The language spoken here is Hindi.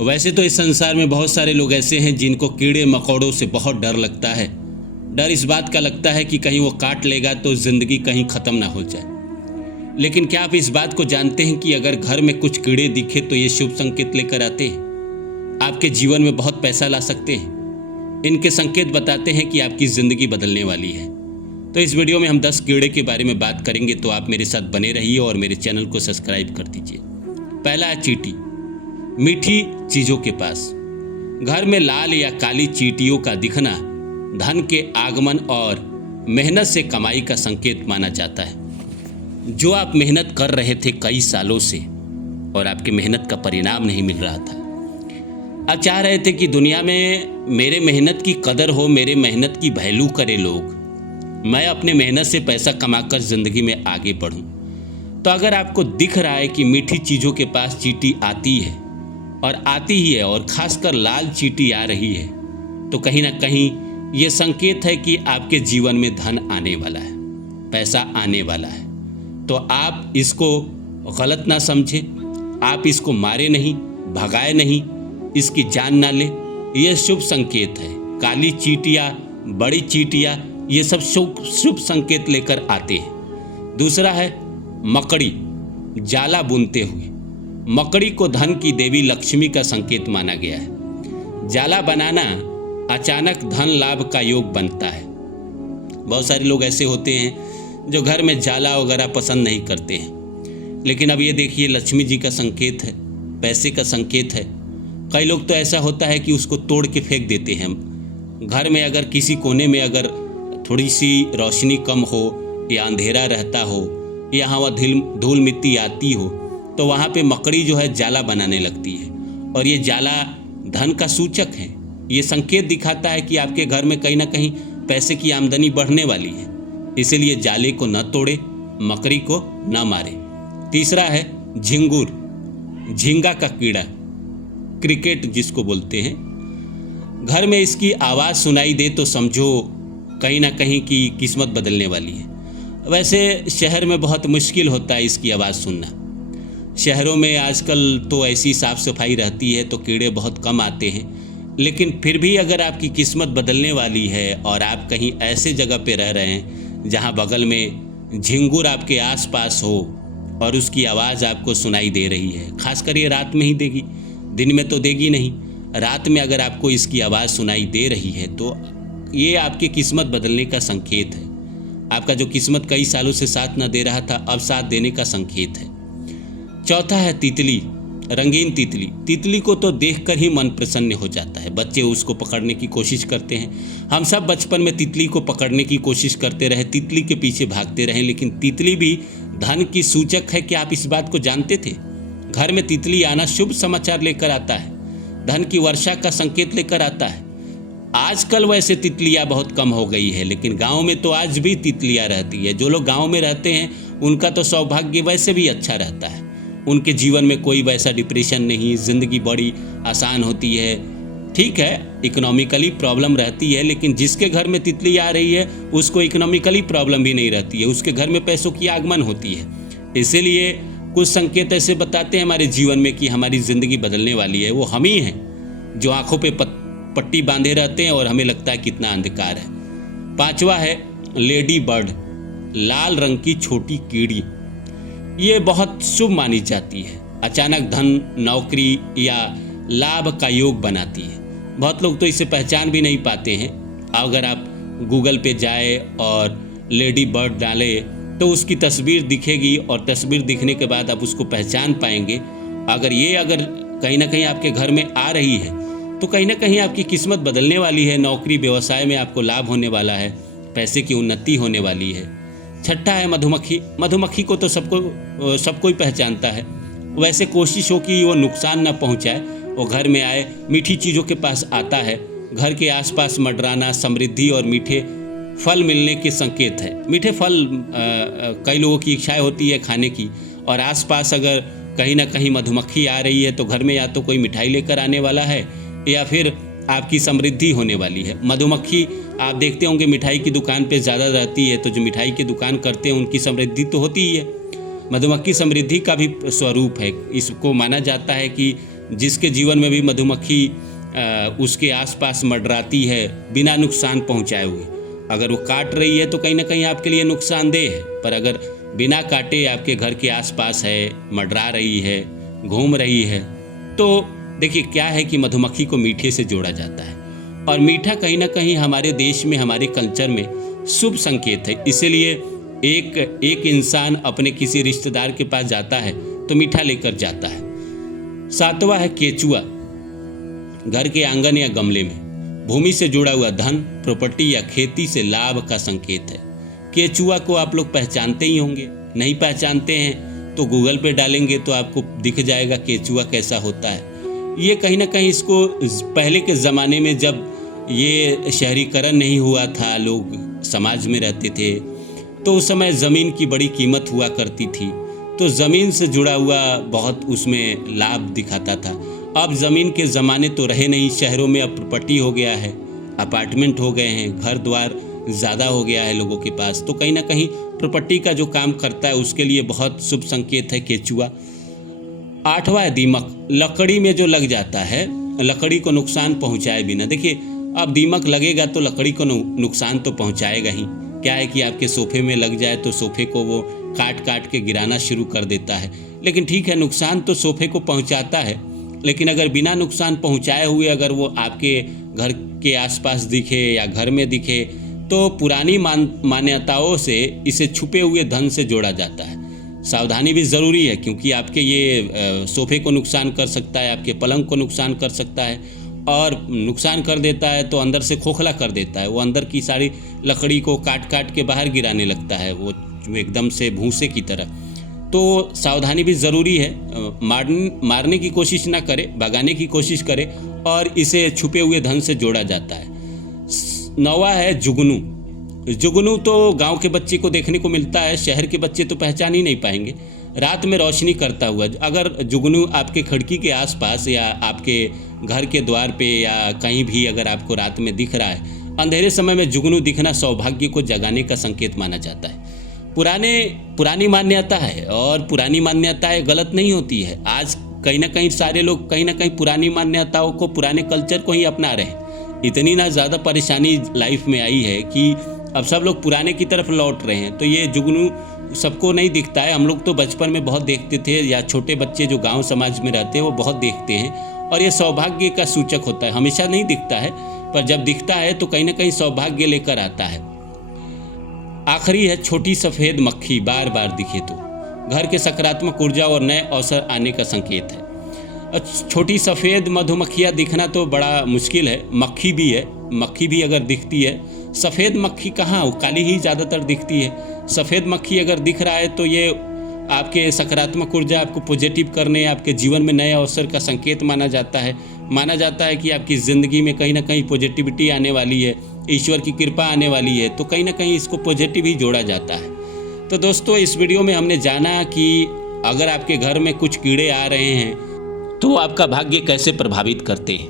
वैसे तो इस संसार में बहुत सारे लोग ऐसे हैं जिनको कीड़े मकोड़ों से बहुत डर लगता है। डर इस बात का लगता है कि कहीं वो काट लेगा तो ज़िंदगी कहीं ख़त्म ना हो जाए। लेकिन क्या आप इस बात को जानते हैं कि अगर घर में कुछ कीड़े दिखे तो ये शुभ संकेत लेकर आते हैं, आपके जीवन में बहुत पैसा ला सकते हैं। इनके संकेत बताते हैं कि आपकी ज़िंदगी बदलने वाली है। तो इस वीडियो में हम 10 कीड़े के बारे में बात करेंगे, तो आप मेरे साथ बने रहिए और मेरे चैनल को सब्सक्राइब कर दीजिए। पहला है चींटी। मीठी चीज़ों के पास। घर में लाल या काली चींटियों का दिखना धन के आगमन और मेहनत से कमाई का संकेत माना जाता है। जो आप मेहनत कर रहे थे कई सालों से और आपकी मेहनत का परिणाम नहीं मिल रहा था, आप चाह रहे थे कि दुनिया में मेरे मेहनत की कदर हो, मेरे मेहनत की वैल्यू करे लोग, मैं अपने मेहनत से पैसा कमाकर ज़िंदगी में आगे बढ़ूं। तो अगर आपको दिख रहा है कि मीठी चीज़ों के पास चींटी आती है और आती ही है और ख़ासकर लाल चींटी आ रही है, तो कहीं ना कहीं ये संकेत है कि आपके जीवन में धन आने वाला है, पैसा आने वाला है। तो आप इसको गलत ना समझें, आप इसको मारे नहीं, भगाए नहीं, इसकी जान ना ले। ये शुभ संकेत है। काली चींटियाँ, बड़ी चींटियाँ, ये सब शुभ संकेत लेकर आते हैं। दूसरा है मकड़ी, जाला बुनते हुए। मकड़ी को धन की देवी लक्ष्मी का संकेत माना गया है। जाला बनाना अचानक धन लाभ का योग बनता है। बहुत सारे लोग ऐसे होते हैं जो घर में जाला वगैरह पसंद नहीं करते हैं, लेकिन अब ये देखिए लक्ष्मी जी का संकेत है, पैसे का संकेत है। कई लोग तो ऐसा होता है कि उसको तोड़ के फेंक देते हैं। घर में अगर किसी कोने में अगर थोड़ी सी रोशनी कम हो या अंधेरा रहता हो या वहाँ धूल मिट्टी आती हो, तो वहाँ पे मकड़ी जो है जाला बनाने लगती है और ये जाला धन का सूचक है। ये संकेत दिखाता है कि आपके घर में कहीं ना कहीं पैसे की आमदनी बढ़ने वाली है। इसीलिए जाले को न तोड़े, मकड़ी को न मारे। तीसरा है झिंगुर, झींगा का कीड़ा, क्रिकेट जिसको बोलते हैं। घर में इसकी आवाज़ सुनाई दे तो समझो कहीं ना कहीं की किस्मत बदलने वाली है। वैसे शहर में बहुत मुश्किल होता है इसकी आवाज़ सुनना। शहरों में आजकल तो ऐसी साफ़ सफाई रहती है तो कीड़े बहुत कम आते हैं, लेकिन फिर भी अगर आपकी किस्मत बदलने वाली है और आप कहीं ऐसे जगह पे रह रहे हैं जहां बगल में झिंगुर आपके आसपास हो और उसकी आवाज़ आपको सुनाई दे रही है, खासकर ये रात में ही देगी, दिन में तो देगी नहीं। रात में अगर आपको इसकी आवाज़ सुनाई दे रही है तो ये आपकी किस्मत बदलने का संकेत है। आपका जो किस्मत कई सालों से साथ न दे रहा था, अब साथ देने का संकेत है। चौथा है तितली, रंगीन तितली। तितली को तो देखकर ही मन प्रसन्न हो जाता है। बच्चे उसको पकड़ने की कोशिश करते हैं। हम सब बचपन में तितली को पकड़ने की कोशिश करते रहे, तितली के पीछे भागते रहे, लेकिन तितली भी धन की सूचक है। क्या आप इस बात को जानते थे? घर में तितली आना शुभ समाचार लेकर आता है, धन की वर्षा का संकेत लेकर आता है। आजकल वैसे तितलियाँ बहुत कम हो गई है, लेकिन गाँव में तो आज भी तितलियाँ रहती है। जो लोग गाँव में रहते हैं उनका तो सौभाग्य वैसे भी अच्छा रहता है। उनके जीवन में कोई वैसा डिप्रेशन नहीं, ज़िंदगी बड़ी आसान होती है। ठीक है, इकोनॉमिकली प्रॉब्लम रहती है, लेकिन जिसके घर में तितली आ रही है उसको इकोनॉमिकली प्रॉब्लम भी नहीं रहती है, उसके घर में पैसों की आगमन होती है। इसीलिए कुछ संकेत ऐसे बताते हैं हमारे जीवन में कि हमारी ज़िंदगी बदलने वाली है। वो हम ही हैं जो आँखों पे पट्टी बांधे रहते हैं और हमें लगता है कितना अंधकार है। पांचवा है लेडी बर्ड, लाल रंग की छोटी कीड़ी। ये बहुत शुभ मानी जाती है। अचानक धन, नौकरी या लाभ का योग बनाती है। बहुत लोग तो इसे पहचान भी नहीं पाते हैं। अगर आप गूगल पे जाए और लेडी बर्ड डालें तो उसकी तस्वीर दिखेगी और तस्वीर दिखने के बाद आप उसको पहचान पाएंगे। अगर कहीं ना कहीं आपके घर में आ रही है तो कहीं ना कहीं आपकी किस्मत बदलने वाली है। नौकरी व्यवसाय में आपको लाभ होने वाला है, पैसे की उन्नति होने वाली है। छठा है मधुमक्खी। मधुमक्खी को तो सब कोई पहचानता है। वैसे कोशिश हो कि वो नुकसान न पहुंचाए, वो घर में आए, मीठी चीज़ों के पास आता है। घर के आसपास मंडराना समृद्धि और मीठे फल मिलने के संकेत है। मीठे फल कई लोगों की इच्छाएं होती है खाने की, और आसपास अगर कहीं ना कहीं मधुमक्खी आ रही है तो घर में या तो कोई मिठाई लेकर आने वाला है या फिर आपकी समृद्धि होने वाली है। मधुमक्खी आप देखते होंगे मिठाई की दुकान पे ज़्यादा रहती है, तो जो मिठाई की दुकान करते हैं उनकी समृद्धि तो होती ही है। मधुमक्खी समृद्धि का भी स्वरूप है। इसको माना जाता है कि जिसके जीवन में भी मधुमक्खी उसके आसपास मंडराती है बिना नुकसान पहुंचाए हुए। अगर वो काट रही है तो कहीं ना कहीं आपके लिए नुकसानदेह है, पर अगर बिना काटे आपके घर के आसपास है, मंडरा रही है, घूम रही है, तो देखिए क्या है कि मधुमक्खी को मीठे से जोड़ा जाता है और मीठा कहीं ना कहीं हमारे देश में, हमारे कल्चर में शुभ संकेत है। इसीलिए एक इंसान अपने किसी रिश्तेदार के पास जाता है तो मीठा लेकर जाता है। 7वां है केचुआ। घर के आंगन या गमले में भूमि से जुड़ा हुआ धन, प्रॉपर्टी या खेती से लाभ का संकेत है। केचुआ को आप लोग पहचानते ही होंगे, नहीं पहचानते हैं तो गूगल पे डालेंगे तो आपको दिख जाएगा केचुआ कैसा होता है। ये कहीं ना कहीं इसको पहले के ज़माने में जब ये शहरीकरण नहीं हुआ था, लोग समाज में रहते थे, तो उस समय ज़मीन की बड़ी कीमत हुआ करती थी, तो ज़मीन से जुड़ा हुआ बहुत उसमें लाभ दिखाता था। अब ज़मीन के ज़माने तो रहे नहीं, शहरों में अब प्रॉपर्टी हो गया है, अपार्टमेंट हो गए हैं, घर द्वार ज़्यादा हो गया है लोगों के पास, तो कहीं ना कहीं प्रॉपर्टी का जो काम करता है उसके लिए बहुत शुभ संकेत है केचुआ। 8वां है दीमक। लकड़ी में जो लग जाता है, लकड़ी को नुकसान पहुंचाए बिना। देखिए अब दीमक लगेगा तो लकड़ी को नुकसान तो पहुंचाएगा ही। क्या है कि आपके सोफे में लग जाए तो सोफे को वो काट काट के गिराना शुरू कर देता है, लेकिन ठीक है, नुकसान तो सोफे को पहुंचाता है, लेकिन अगर बिना नुकसान पहुंचाए हुए अगर वो आपके घर के आसपास दिखे या घर में दिखे तो पुरानी मान्यताओं से इसे छुपे हुए धन से जोड़ा जाता है। सावधानी भी ज़रूरी है क्योंकि आपके ये सोफे को नुकसान कर सकता है, आपके पलंग को नुकसान कर सकता है, और नुकसान कर देता है तो अंदर से खोखला कर देता है। वो अंदर की सारी लकड़ी को काट काट के बाहर गिराने लगता है, वो एकदम से भूसे की तरह। तो सावधानी भी ज़रूरी है। मारने की कोशिश ना करे, भगाने की कोशिश करे, और इसे छुपे हुए धन से जोड़ा जाता है। 9वां है जुगनू। जुगनू तो गांव के बच्चे को देखने को मिलता है, शहर के बच्चे तो पहचान ही नहीं पाएंगे। रात में रोशनी करता हुआ अगर जुगनू आपके खिड़की के आसपास या आपके घर के द्वार पे या कहीं भी अगर आपको रात में दिख रहा है, अंधेरे समय में जुगनू दिखना सौभाग्य को जगाने का संकेत माना जाता है। पुरानी मान्यता है और पुरानी मान्यताएं गलत नहीं होती है। आज कहीं ना कहीं सारे लोग कहीं ना कहीं पुरानी मान्यताओं को, पुराने कल्चर को ही अपना रहे हैं। इतनी ना ज़्यादा परेशानी लाइफ में आई है कि अब सब लोग पुराने की तरफ लौट रहे हैं। तो ये जुगनू सबको नहीं दिखता है। हम लोग तो बचपन में बहुत देखते थे, या छोटे बच्चे जो गांव समाज में रहते हैं वो बहुत देखते हैं, और ये सौभाग्य का सूचक होता है। हमेशा नहीं दिखता है, पर जब दिखता है तो कहीं ना कहीं सौभाग्य लेकर आता है। आखिरी है छोटी सफ़ेद मक्खी। बार बार दिखे तो घर के सकारात्मक ऊर्जा और नए अवसर आने का संकेत है। छोटी सफ़ेद मधुमक्खियाँ दिखना तो बड़ा मुश्किल है। मक्खी भी है, मक्खी भी अगर दिखती है, सफ़ेद मक्खी कहाँ, वो काली ही ज़्यादातर दिखती है। सफ़ेद मक्खी अगर दिख रहा है तो ये आपके सकारात्मक ऊर्जा, आपको पॉजिटिव करने, आपके जीवन में नए अवसर का संकेत माना जाता है। माना जाता है कि आपकी ज़िंदगी में कहीं ना कहीं पॉजिटिविटी आने वाली है, ईश्वर की कृपा आने वाली है, तो कहीं ना कहीं इसको पॉजिटिव ही जोड़ा जाता है। तो दोस्तों, इस वीडियो में हमने जाना कि अगर आपके घर में कुछ कीड़े आ रहे हैं तो आपका भाग्य कैसे प्रभावित करते हैं।